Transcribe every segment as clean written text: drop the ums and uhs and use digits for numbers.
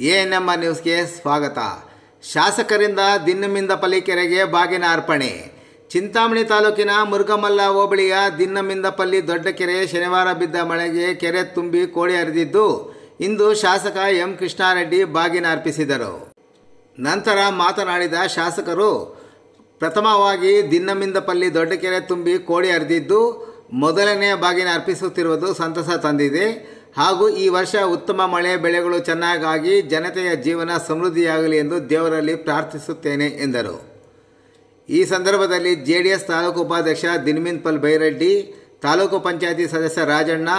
ANM ನ್ಯೂಸ್ಗೆ ಸ್ವಾಗತ. ಶಾಸಕರಿಂದ ದಿನ್ನಮಿಂದಪಲ್ಲಿ ಕೆರೆಗೆ ಬಾಗಿನ ಅರ್ಪಣೆ. ಚಿಂತಾಮಣಿ ತಾಲೂಕಿನ ಮುರುಗಮಲ್ಲ ಹೋಬಳಿಯ ದಿನ್ನಮಿಂದಪಲ್ಲಿ ದೊಡ್ಡ ಕೆರೆ ಶನಿವಾರ ಬಿದ್ದ ಮಳೆಗೆ ಕೆರೆ ತುಂಬಿ ಕೋಡಿ ಹರಿದಿದ್ದು, ಇಂದು ಶಾಸಕ ಎಂ ಕೃಷ್ಣಾರೆಡ್ಡಿ ಬಾಗಿನ ಅರ್ಪಿಸಿದರು. ನಂತರ ಮಾತನಾಡಿದ ಶಾಸಕರು, ಪ್ರಥಮವಾಗಿ ದಿನ್ನಮಿಂದಪಲ್ಲಿ ದೊಡ್ಡ ಕೆರೆ ತುಂಬಿ ಕೋಡಿ ಹರಿದಿದ್ದು ಮೊದಲನೇ ಬಾಗಿನ ಅರ್ಪಿಸುತ್ತಿರುವುದು ಸಂತಸ ತಂದಿದೆ. ಹಾಗೂ ಈ ವರ್ಷ ಉತ್ತಮ ಮಳೆ ಬೆಳೆಗಳು ಚೆನ್ನಾಗಾಗಿ ಜನತೆಯ ಜೀವನ ಸಮೃದ್ಧಿಯಾಗಲಿ ಎಂದು ದೇವರಲ್ಲಿ ಪ್ರಾರ್ಥಿಸುತ್ತೇನೆ ಎಂದರು. ಈ ಸಂದರ್ಭದಲ್ಲಿ JDS ತಾಲೂಕು ಉಪಾಧ್ಯಕ್ಷ ದಿನಮಿಂದಪಲ್ಲಿ ಬೈರೆಡ್ಡಿ, ತಾಲೂಕು ಪಂಚಾಯತಿ ಸದಸ್ಯ ರಾಜಣ್ಣ,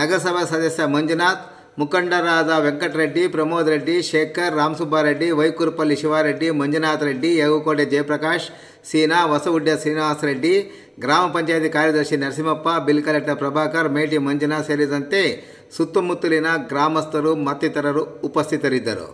ನಗರಸಭಾ ಸದಸ್ಯ ಮಂಜುನಾಥ್, ಮುಖಂಡರಾದ ವೆಂಕಟರೆಡ್ಡಿ, ಪ್ರಮೋದ್ ರೆಡ್ಡಿ, ಶೇಖರ್, ರಾಮಸುಬ್ಬಾರೆಡ್ಡಿ, ವೈಕುರುಪಲ್ಲಿ ಶಿವಾರೆಡ್ಡಿ, ಮಂಜುನಾಥ್ ರೆಡ್ಡಿ, ಯಗುಕೋಟೆ ಜಯಪ್ರಕಾಶ್, ಸೀನಾ, ಹೊಸಗುಡ್ಡೆ ಶ್ರೀನಿವಾಸ ರೆಡ್ಡಿ, ಗ್ರಾಮ ಪಂಚಾಯತಿ ಕಾರ್ಯದರ್ಶಿ ನರಸಿಂಹಪ್ಪ, ಬಿಲ್ ಕಲೆಕ್ಟರ್ ಪ್ರಭಾಕರ್, ಮೇಟಿ ಮಂಜುನಾಥ್ ಸೇರಿದಂತೆ ಸುತ್ತಮುತ್ತಲಿನ ಗ್ರಾಮಸ್ಥರು ಮತ್ತಿತರರು ಉಪಸ್ಥಿತರಿದ್ದರು.